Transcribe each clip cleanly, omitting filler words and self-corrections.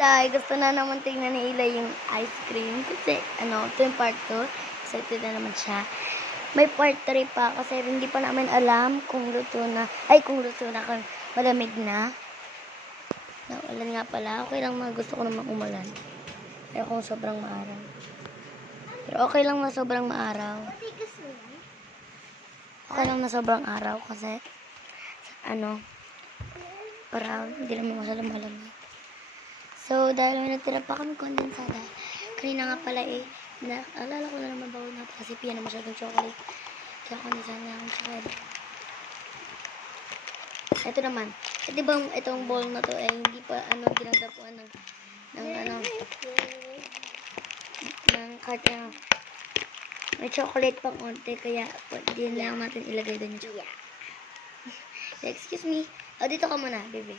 Dahil gusto na naman tingnan ni Ila yung ice cream. Kasi, ito yung part 2. Excited na naman siya. May part 3 pa kasi hindi pa namin alam kung luto na. Kung malamig na. Naulan nga pala. Okay lang gusto ko naman umulan. Pero kung sobrang maaraw. Pero okay lang na sobrang maaraw. Okay lang na sobrang araw kasi para hindi naman masyadong malamig. So, dahil may natira pa kami kondensada, kanina nga pala naalala ko na naman bawal na kasi piyan na masyadong chocolate. Kaya kondensada na akong chocolate. Ito naman. Di ba itong bowl na to hindi pa ginagapuan ng kaya may chocolate pang konti kaya din lang natin ilagay doon yung chocolate. Excuse me. Dito ka muna, baby.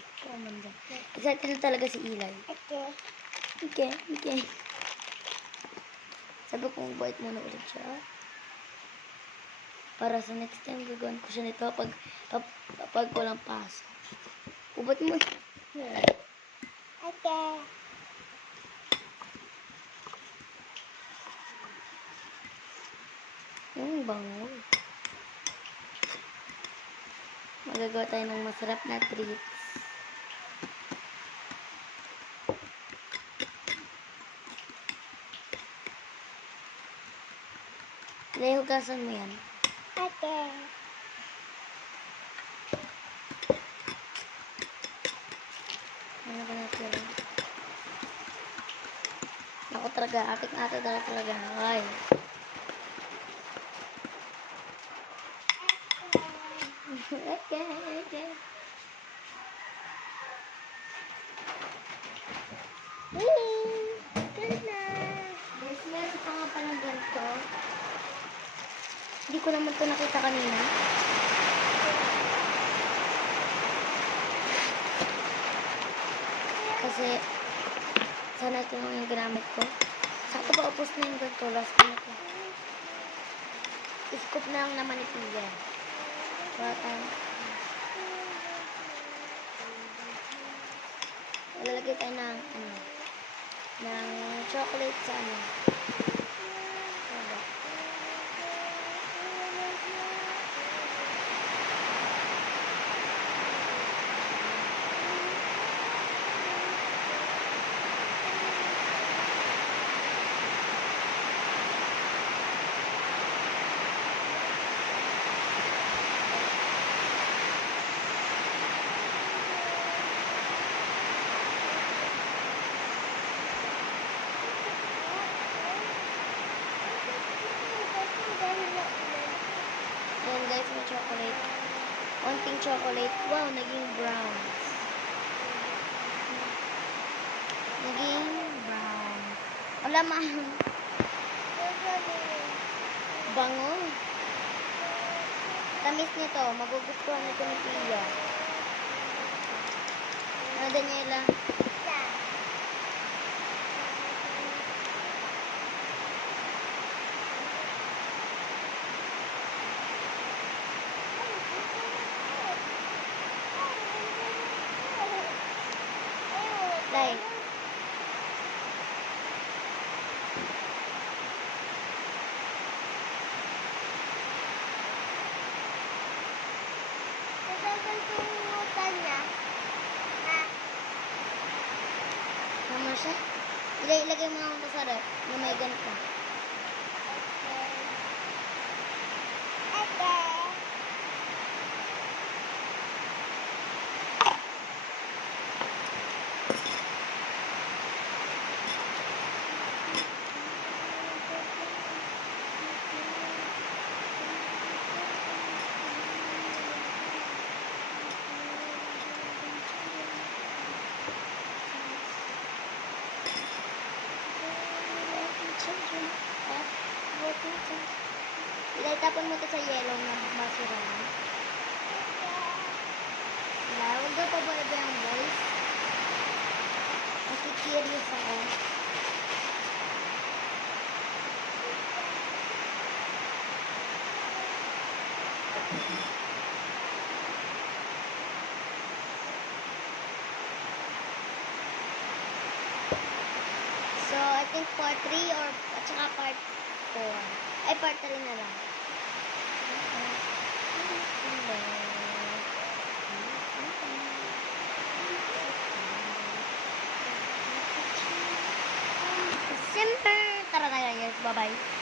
Excited na talaga si Eli. Okay. Sabi kong bait muna ulit siya. Para sa next time, gagawin ko siya nito pag walang pasok. Ubat mo. Okay. Bango. Magagawa tayo ng masarap na treats. Hugasan mo yan. Okay. Ano ba natin? Ako talaga, ating ate talaga. Ay. Okay. Good na. Guys, meron pa nga palang ganito. Hindi ko naman ito nakita kanina. Kasi, sana ito yung ginamit ko. Sakto pa upos na yung ganito. Last na ito. Scoop na lang naman ito yan. Lalagay tayo ng chocolate sa Ayan guys, may chocolate. Konting chocolate. Wow, naging brown. Wala bango. Tamis nito. Magugustuhan nito ni Pia. Daniela? Dahil. Naman siya? Ilagay mo nga sa rep na may ganito. Itapon mo ito sa yellow na basura. Huwag daw paborito yung boys. Kasi curious ako. think part 3 or at saka part 4. Ay, part 3 na lang. December. Tara na guys. Bye-bye.